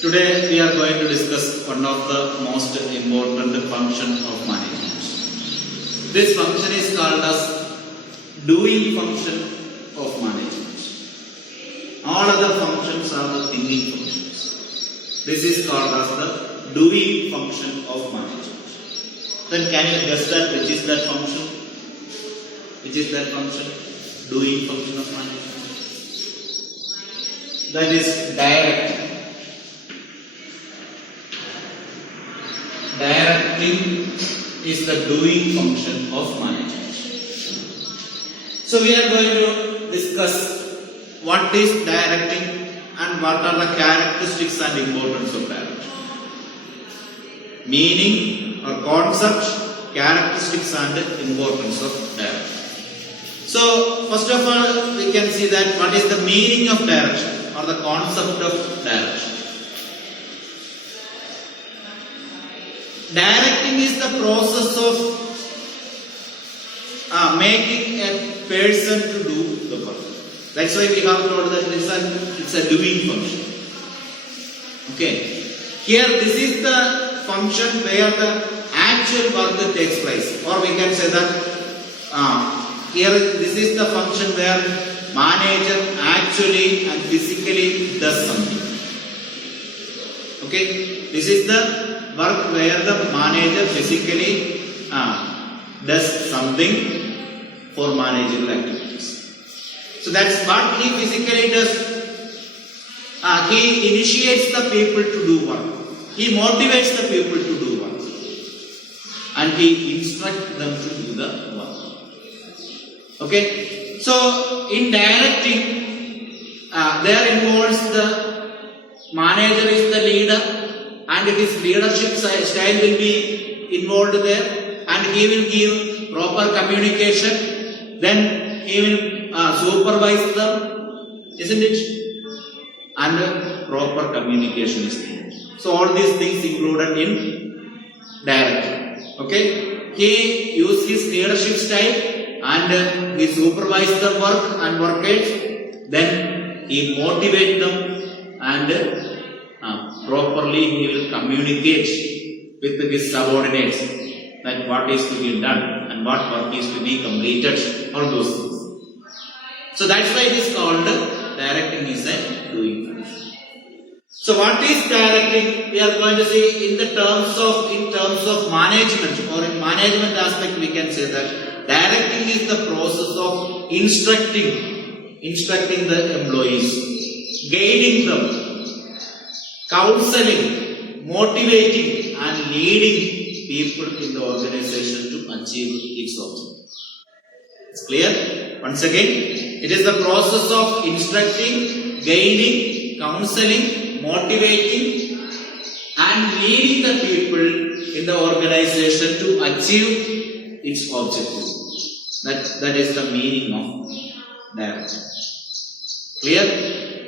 Today we are going to discuss one of the most important functions of management. This function is called as doing function of management. All other functions are the thinking functions. This is called as the doing function of management. Then can you guess that which is that function? Which is that function? Doing function of management. That is directing. Directing is the doing function of management. So we are going to discuss what is directing and what are the characteristics and importance of directing. Meaning or concept, characteristics and importance of direction. So first of all we can see that what is the meaning of direction or the concept of direction. Directing is the process of making a person to do the work. That's why we have told that it's a doing function. Okay. Here this is the function where the actual work takes place. Or we can say that here this is the function where manager actually and physically does something. Okay. This is the work where the manager physically does something for managerial activities. So that's what he physically does. He initiates the people to do work. He motivates the people to do work. And he instructs them to do the work. Okay. So in directing, there involves the manager is the leader. And his leadership style will be involved there, and he will give proper communication. Then he will supervise them, isn't it? And proper communication is there. So all these things included in directing. Okay, he uses his leadership style and he supervises the work and workers. Then he motivates them and properly he will communicate with his subordinates that what is to be done and what work is to be completed, all those things. So that's why it is called directing is a doing function. So what is directing? We are going to see in terms of management, or in management aspect we can say that directing is the process of instructing the employees, guiding them, counseling, motivating and leading people in the organization to achieve its objective. It's clear? Once again, it is the process of instructing, guiding, counseling, motivating and leading the people in the organization to achieve its objective. That is the meaning of direction. Clear?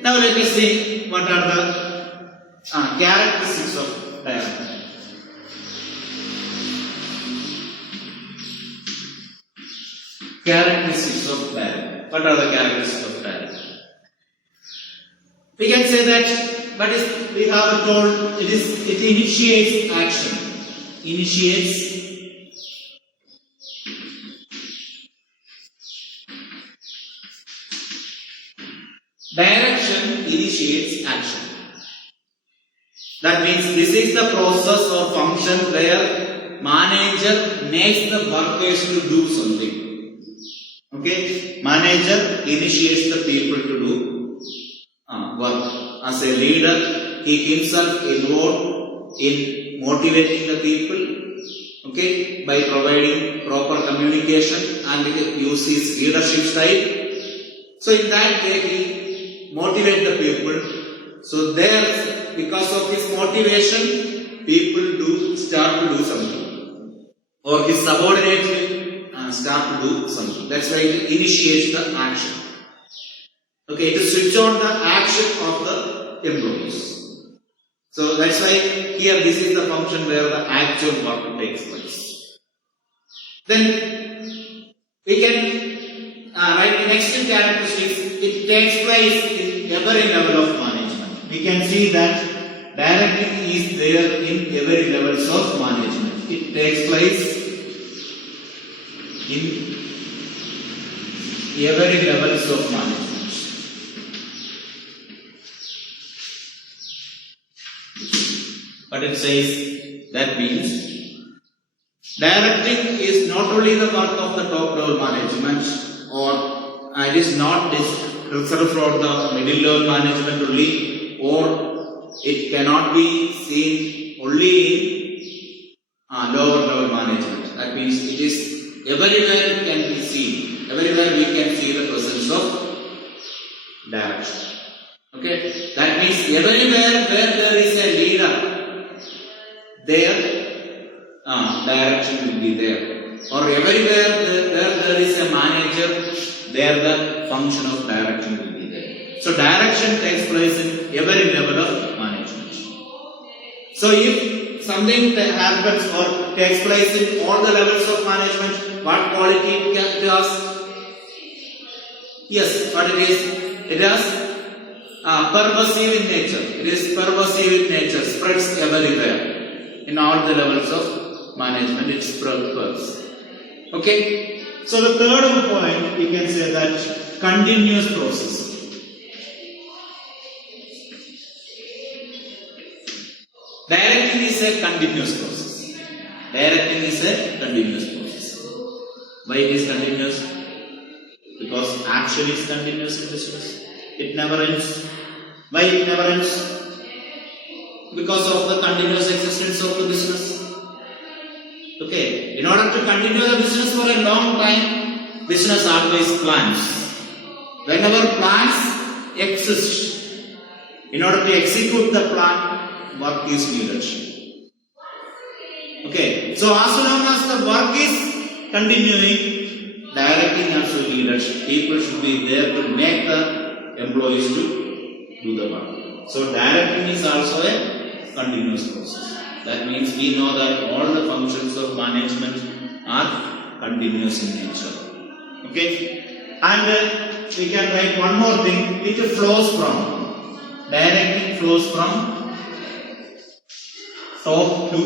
Now let me see what are the characteristics of directing. Characteristics of directing. What are the characteristics of directing? We can say that we have told it initiates action. Initiates direction initiates action. That means this is the process or function where manager makes the workers to do something. Okay, manager initiates the people to do work. As a leader, he himself involved in motivating the people. Okay, by providing proper communication and use his leadership style. So in that way, he motivates the people. So because of his motivation, people start to do something, or his subordinates will start to do something. That's why it initiates the action. Okay, to switch on the action of the employees. So that's why here this is the function where the actual work takes place. Then we can write the next characteristics. It takes place in every level of management. We can see that Directing is there in every levels of management. It takes place in every levels of management. But it says that means directing is not only the work of the top level management, or it is not reserved for the middle level management only, or it cannot be seen only in lower level management. That means it is everywhere can be seen. Everywhere we can see the presence of direction. Okay, that means everywhere where there is a leader, there direction will be there. Or everywhere where there is a manager, there the function of direction will be there. So direction takes place in every level of management. So if something happens or takes place in all the levels of management, what quality it has? Yes, what it is? It has pervasive in nature. It is pervasive in nature, spreads everywhere. In all the levels of management, it spreads. Okay? So the third point, we can say that continuous process. Directing is a continuous process. Directing is a continuous process. Why it is continuous? Because action is continuous in business. It never ends. Why it never ends? Because of the continuous existence of the business. Okay, in order to continue the business for a long time, business always plans. Whenever plans exist, in order to execute the plan, work is needed. Okay, so as long as the work is continuing, directing also needed. People should be there to make the employees to do the work. So directing is also a continuous process. That means we know that all the functions of management are continuous in nature. Okay? And we can write one more thing. It flows from, directing flows from top to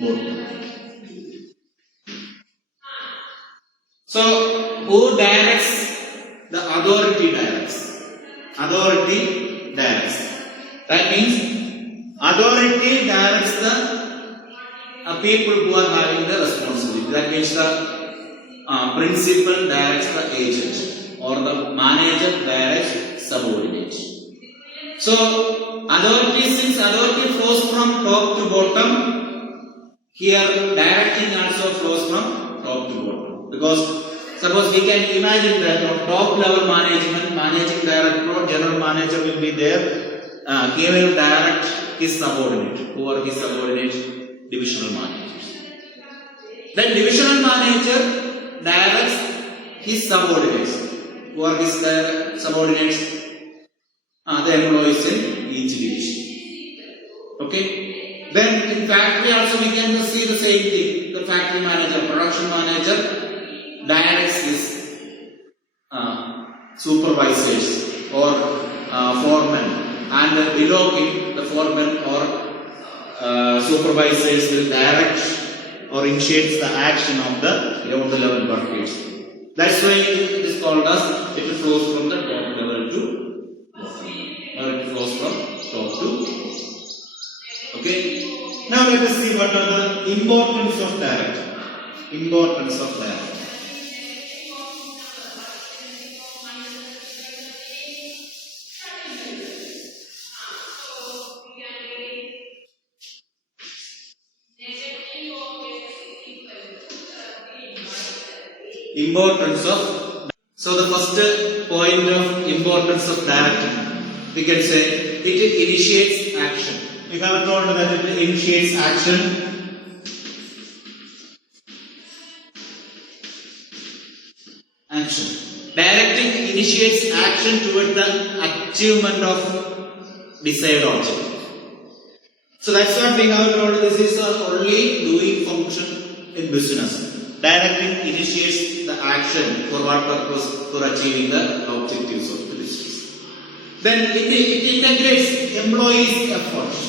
bottom. So, who directs? The authority directs. Authority directs. That means authority directs the people who are having the responsibility. That means the principal directs the agent, or the manager directs subordinate. So, authority, since authority flows from top to bottom, here directing also flows from top to bottom. Because suppose we can imagine that on top level management, managing director or general manager will be there. He will direct his subordinate. Who are his subordinate? Divisional managers. Then divisional manager directs his subordinates. Who are his subordinates? The employees in each division. Okay. Then in factory also we can see the same thing. The factory manager, production manager directs his supervisors or foremen. And below him, the foreman or supervisors will direct or initiate the action of the level workers. That's why it is called as it flows from the top level to bottom, or it flows from top to bottom. Okay. Now let us see what are the importance of directing. Importance of directing. Importance of, so the first point of importance of directing, we can say it initiates action. We have told that it initiates action. Action. Directing initiates action toward the achievement of desired object. So that's what we have told. This is the only doing function in business. Directing initiates the action for what purpose? For achieving the objectives of the business. Then it integrates employees' effort.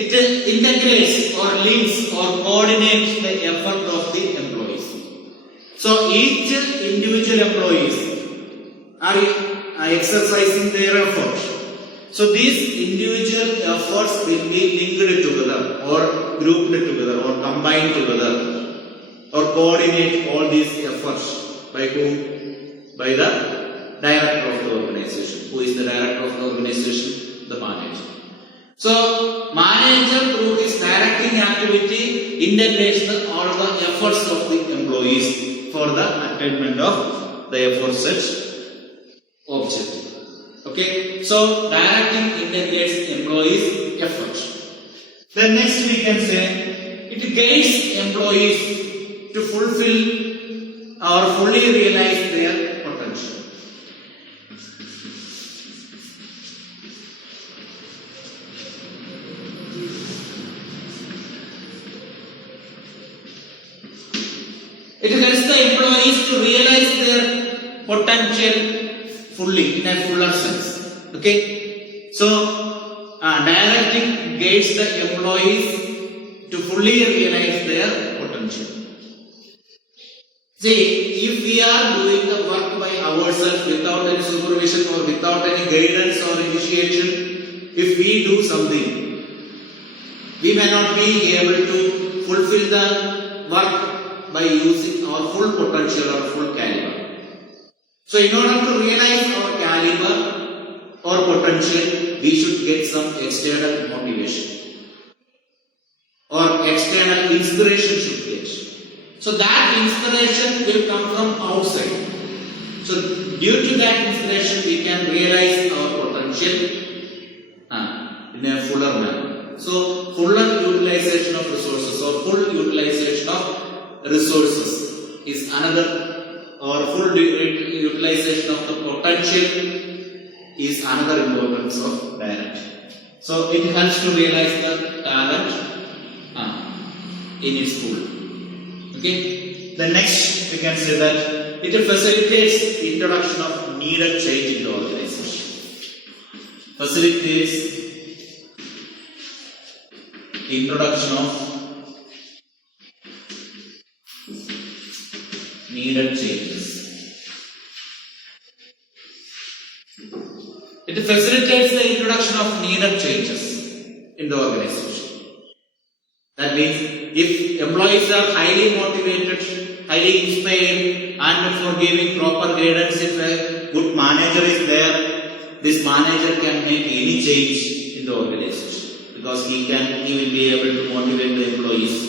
It integrates or links or coordinates the effort of the employees. So each individual employees are exercising their effort. So these individual efforts will be linked together or grouped together or combined together or coordinate all these efforts by whom? By the director of the organization. Who is the director of the organization? The manager. So manager through his directing activity integrates all the efforts of the employees for the attainment of the aforesaid objective. Okay, so directing integrates employees' effort. Then next we can say it guides employees to fulfill or fully realize their potential. It helps the employees to realize their potential fully, in a fuller sense. Okay? So, directing guides the employees to fully realize their potential. See, if we are doing the work by ourselves without any supervision or without any guidance or initiation, if we do something, we may not be able to fulfill the work by using our full potential or full caliber. So in order to realize our caliber or potential, we should get some external motivation or external inspiration should get. So that inspiration will come from outside. So due to that inspiration, we can realize our potential in a fuller manner. So fuller utilization of resources or full utilization of resources is another, or full utilization of the potential is another importance of direction. So it helps to realize the talent in its full. Okay. The next we can say that it facilitates the introduction of needed change in the organization. Facilitates introduction of needed changes. It facilitates the introduction of needed changes in the organization. That means if employees are highly motivated, highly inspired, and for giving proper guidance, if a good manager is there, this manager can make any change in the organization because he will be able to motivate the employees.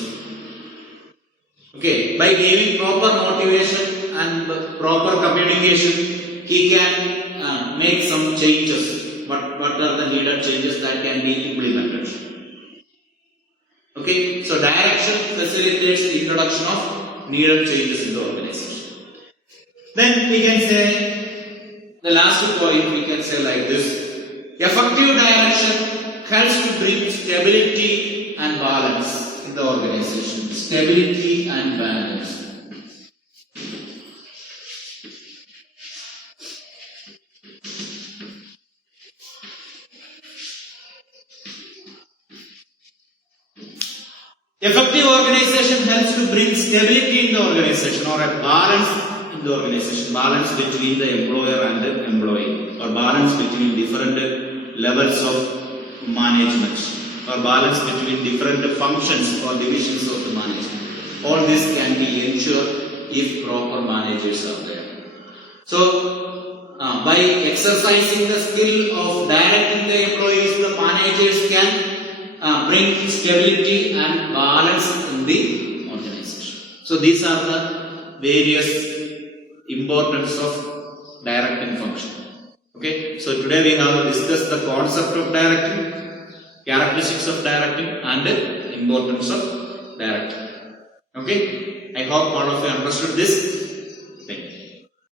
Okay, by giving proper motivation and proper communication, he can make some changes. But what are the needed changes that can be implemented? Okay, so direction facilitates the introduction of needed changes in the organization. Then we can say, the last point we can say like this: effective direction helps to bring stability and balance in the organization. Stability and balance. Effective organization helps to bring stability in the organization or a balance in the organization. Balance between the employer and the employee, or balance between different levels of management, or balance between different functions or divisions of the management. All this can be ensured if proper managers are there. So, by exercising the skill of directing the employees, the managers can bring stability and balance in the organization. So these are the various importance of directing function. Okay, so today we have discussed the concept of directing, characteristics of directing, and importance of directing. Okay, I hope all of you understood this.